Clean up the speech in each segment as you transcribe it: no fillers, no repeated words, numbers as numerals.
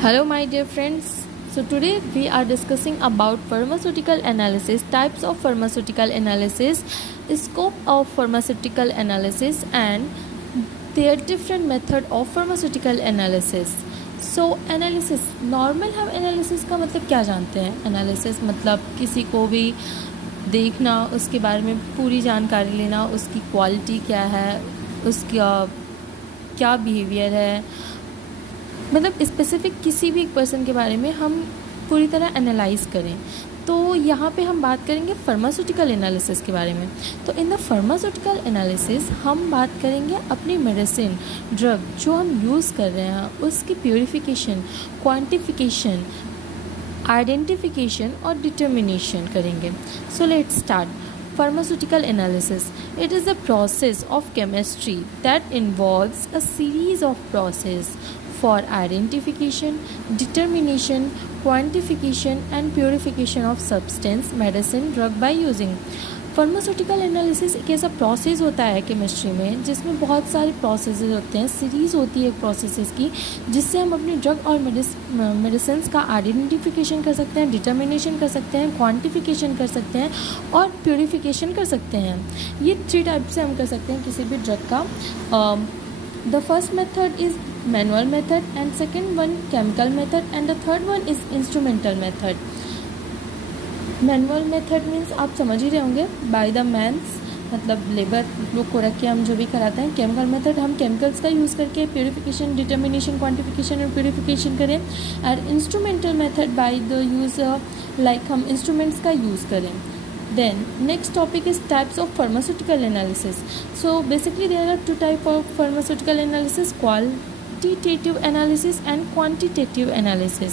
Hello my dear friends. So today we are discussing about pharmaceutical analysis, types of pharmaceutical analysis, scope of pharmaceutical analysis and their different method of pharmaceutical analysis. So analysis, normal हम analysis का मतलब क्या जानते हैं? Analysis मतलब किसी को भी देखना, उसके बारे में पूरी जानकारी लेना, उसकी क्वालिटी क्या है, उसका क्या बिहेवियर है, मतलब स्पेसिफिक किसी भी एक पर्सन के बारे में हम पूरी तरह एनालाइज करें। तो यहाँ पे हम बात करेंगे फार्मास्यूटिकल एनालिसिस के बारे में। तो इन द फार्मास्यूटिकल एनालिसिस हम बात करेंगे अपनी मेडिसिन, ड्रग जो हम यूज़ कर रहे हैं उसकी प्योरीफिकेशन, क्वांटिफिकेशन, आइडेंटिफिकेशन और डिटर्मिनेशन करेंगे। So let's start. Pharmaceutical analysis. It is a process of chemistry that involves a series of processes for identification, determination, quantification and purification of substance, medicine, drug by using. Pharmaceutical analysis एक ऐसा process होता है chemistry में जिसमें बहुत सारे process होते हैं, सीरीज़ होती है प्रोसेसेस की, जिससे हम अपनी ड्रग और मेडिसिन का आइडेंटिफिकेशन कर सकते हैं, डिटर्मिनेशन कर सकते हैं, क्वांटिफिकेशन कर सकते हैं और प्योरीफिकेशन कर सकते हैं। ये 3 टाइप से हम कर सकते हैं किसी भी ड्रग का। The first method is manual method and second one chemical method and the third one is instrumental method. Manual method means आप समझ ही रहे होंगे, बाय द मैन्स मतलब लेबर लोग को रख के हम जो भी कराते हैं। केमिकल मेथड हम केमिकल्स का यूज़ करके प्योरीफिकेशन, डिटर्मिनेशन, क्वांटिफिकेशन और प्योरीफिकेशन करें। और instrumental method by the use like हम इंस्ट्रूमेंट्स का यूज़ करें। Then next topic is types of pharmaceutical analysis. So basically there are 2 types of pharmaceutical analysis: qualitative analysis and quantitative analysis.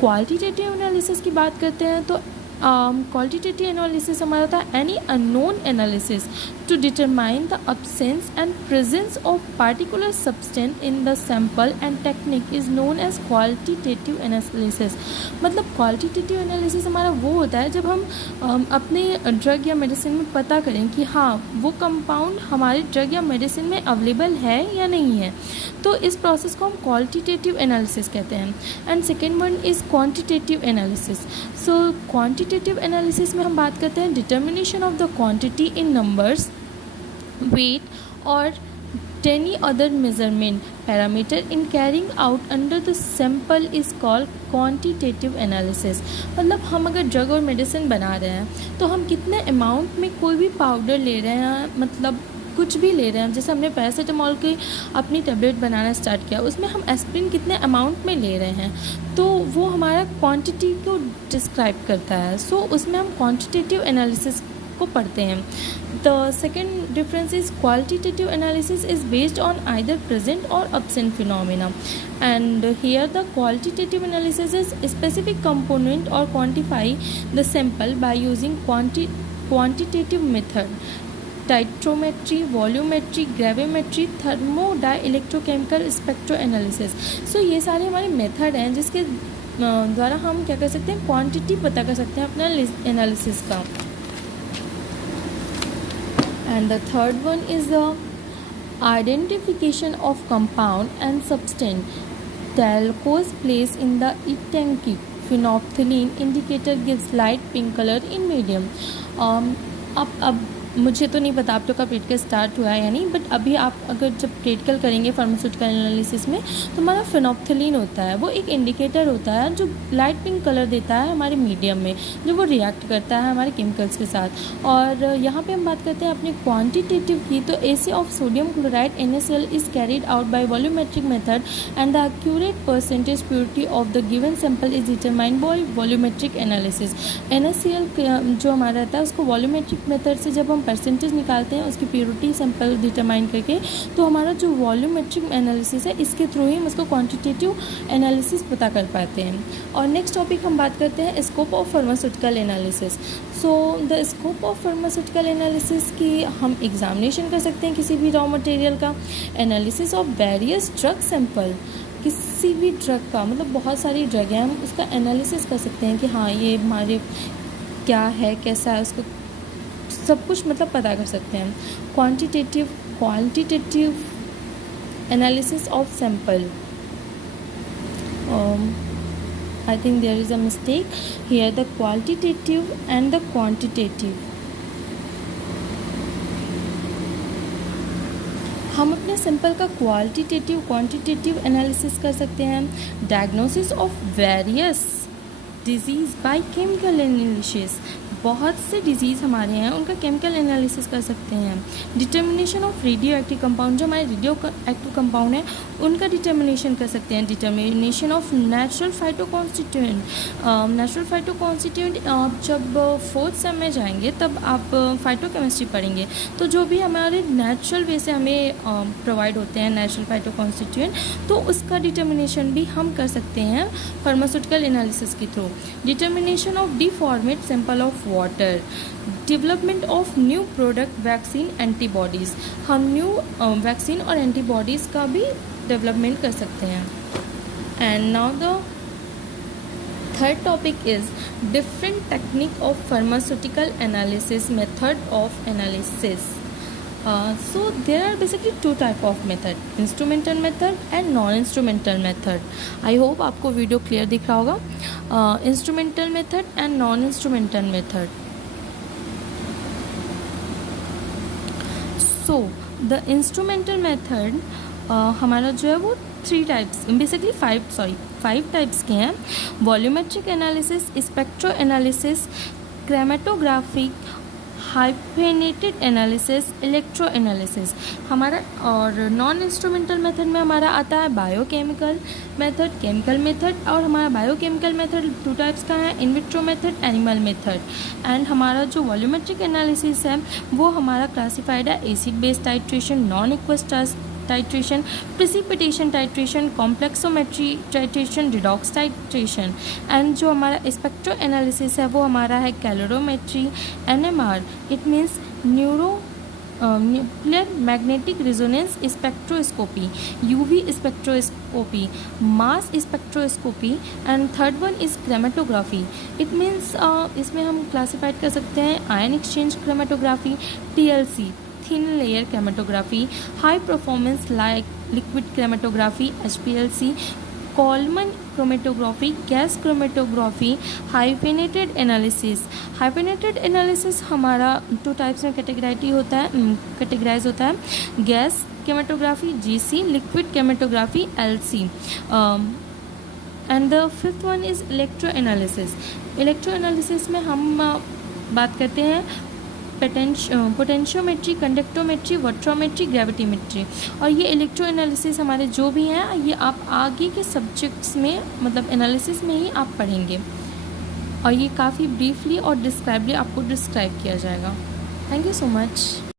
Qualitative analysis की बात करते हैं तो qualitative analysis हमारा होता है any unknown analysis to determine the absence and presence of particular substance in the sample and technique is known as qualitative analysis. मतलब qualitative analysis हमारा वो होता है जब हम अपने ड्रग या मेडिसिन में पता करें कि हाँ वो कंपाउंड हमारे ड्रग या मेडिसिन में अवेलेबल है या नहीं है, तो इस प्रोसेस को हम क्वालिटेटिव एनालिसिस कहते हैं। And second one is quantitative analysis. So quantitative analysis में हम बात करते हैं determination of the quantity in numbers, weight और any other measurement parameter in carrying out under the sample is called quantitative analysis। मतलब हम अगर ड्रग और मेडिसिन बना रहे हैं तो हम कितने अमाउंट में कोई भी पाउडर ले रहे हैं, मतलब कुछ भी ले रहे हैं, जैसे हमने पैरासीटामॉल की अपनी टेबलेट बनाना स्टार्ट किया, उसमें हम एस्प्रिन कितने अमाउंट में ले रहे हैं, तो वो हमारा क्वांटिटी को डिस्क्राइब करता है। सो उसमें हम क्वांटिटेटिव एनालिसिस को पढ़ते हैं। The second difference is qualitative analysis is based on either present और absent phenomena and here the qualitative analysis is specific component or quantify the sample by using quantitative method, titrometry, volumetry, gravimetry, thermodielectrochemical spectroanalysis. So ये सारे हमारे method हैं जिसके द्वारा हम क्या कर सकते हैं, क्वांटिटी पता कर सकते हैं अपना एनालिसिस का। And the third one is the identification of compound and substance. Talcose placed in the etanky phenolphthalein indicator gives light pink color in medium. अब मुझे तो नहीं पता आप लोग का प्रैक्टिकल स्टार्ट हुआ है या नहीं, बट अभी आप अगर जब प्रैक्टिकल करेंगे फार्मास्यूटिकल एनालिसिस में तो हमारा फेनोप्थलीन होता है, वो एक इंडिकेटर होता है जो लाइट पिंक कलर देता है हमारे मीडियम में, जो वो रिएक्ट करता है हमारे केमिकल्स के साथ। और यहाँ पे हम बात करते हैं अपने क्वांटिटेटिव की, तो AC of sodium chloride NaCl is carried out by volumetric method and the accurate percentage purity of the given sample is determined by volumetric analysis. NaCl जो हमारा रहता है उसको वॉल्यूमेट्रिक मेथड से जब हम परसेंटेज निकालते हैं उसकी प्योरिटी सैंपल डिटरमाइन करके, तो हमारा जो वॉल्यूमेट्रिक एनालिसिस है इसके थ्रू ही हम उसको क्वांटिटेटिव एनालिसिस पता कर पाते हैं। और नेक्स्ट टॉपिक हम बात करते हैं scope of pharmaceutical analysis. So the scope of pharmaceutical analysis की हम एग्जामिनेशन कर सकते हैं किसी भी रॉ मटेरियल का, analysis of various drug sample, किसी भी ड्रग का मतलब बहुत सारी ड्रग हैं, हम उसका एनालिसिस कर सकते हैं कि हाँ ये हमारे क्या है, कैसा है, उसको सब कुछ मतलब पता कर सकते हैं। Quantitative analysis of sample, I think there is a mistake here, the qualitative and the quantitative. हम अपने सिंपल का क्वालिटेटिव क्वांटिटेटिव एनालिसिस कर सकते हैं. Diagnosis of various disease by chemical analysis. बहुत से डिजीज़ हमारे हैं उनका केमिकल एनालिसिस कर सकते हैं. Determination of radio active compound, जो हमारे रेडियो एक्टिव कंपाउंड है उनका डिटर्मिनेशन कर सकते हैं. Determination of natural phytoconstituent. Natural phytoconstituent आप जब फोर्थ सेम में जाएंगे तब आप फाइटोकेमिस्ट्री पढ़ेंगे, तो जो भी हमारे नेचुरल वे से हमें प्रोवाइड होते हैं नेचुरल फाइटोकॉन्स्टिट्यूएंट, तो उसका डिटर्मिनेशन भी हम कर सकते हैं फार्मास्यूटिकल एनालिसिस के through. Determination of different sample of water. Development of new product vaccine antibodies. हम न्यू वैक्सीन और एंटीबॉडीज़ का भी डेवलपमेंट कर सकते हैं. And now the third topic is different technique of pharmaceutical analysis, method of analysis. So there are basically two type of method, instrumental method and non-instrumental method. I hope आपको video clear दिख रहा होगा. Instrumental method and non-instrumental method. So the instrumental method हमारा जो है वो three types, basically five types के हैं. Volumetric analysis, spectro analysis, chromatographic, hyphenated analysis, electro analysis हमारा. और नॉन इंस्ट्रूमेंटल मेथड में हमारा आता है बायोकेमिकल मेथड, केमिकल मेथड. और हमारा बायोकेमिकल मेथड टू टाइप्स का है, in vitro method, animal method. And हमारा जो वॉल्यूमेट्रिक एनालिसिस है वो हमारा क्लासिफाइड है acid base titration, non aqueous titration, precipitation titration, कॉम्प्लेक्सोमेट्री titration, redox titration. And जो हमारा स्पेक्ट्रो एनालिसिस है वो हमारा है calorimetry, NMR, it means nuclear magnetic resonance spectroscopy, UV spectroscopy, mass spectroscopy. And third one is chromatography. It means इसमें हम classified कर सकते हैं ion exchange chromatography, TLC, thin layer chromatography, high performance like liquid chromatography, HPLC, column chromatography, gas chromatography, hyphenated analysis. Hyphenated analysis हमारा two types में categorize होता है. Gas chromatography GC, liquid chromatography LC. And the fifth one is electro analysis. Electro analysis में हम बात करते हैं potentiometry, कंडक्टोमेट्री, वोट्रोमेट्री, ग्रेविटीमेट्री. और ये इलेक्ट्रो एनालिसिस हमारे जो भी हैं ये आप आगे के सब्जेक्ट्स में मतलब एनालिसिस में ही आप पढ़ेंगे. और ये काफ़ी ब्रीफली और डिस्क्राइबली आपको डिस्क्राइब किया जाएगा. Thank you so much.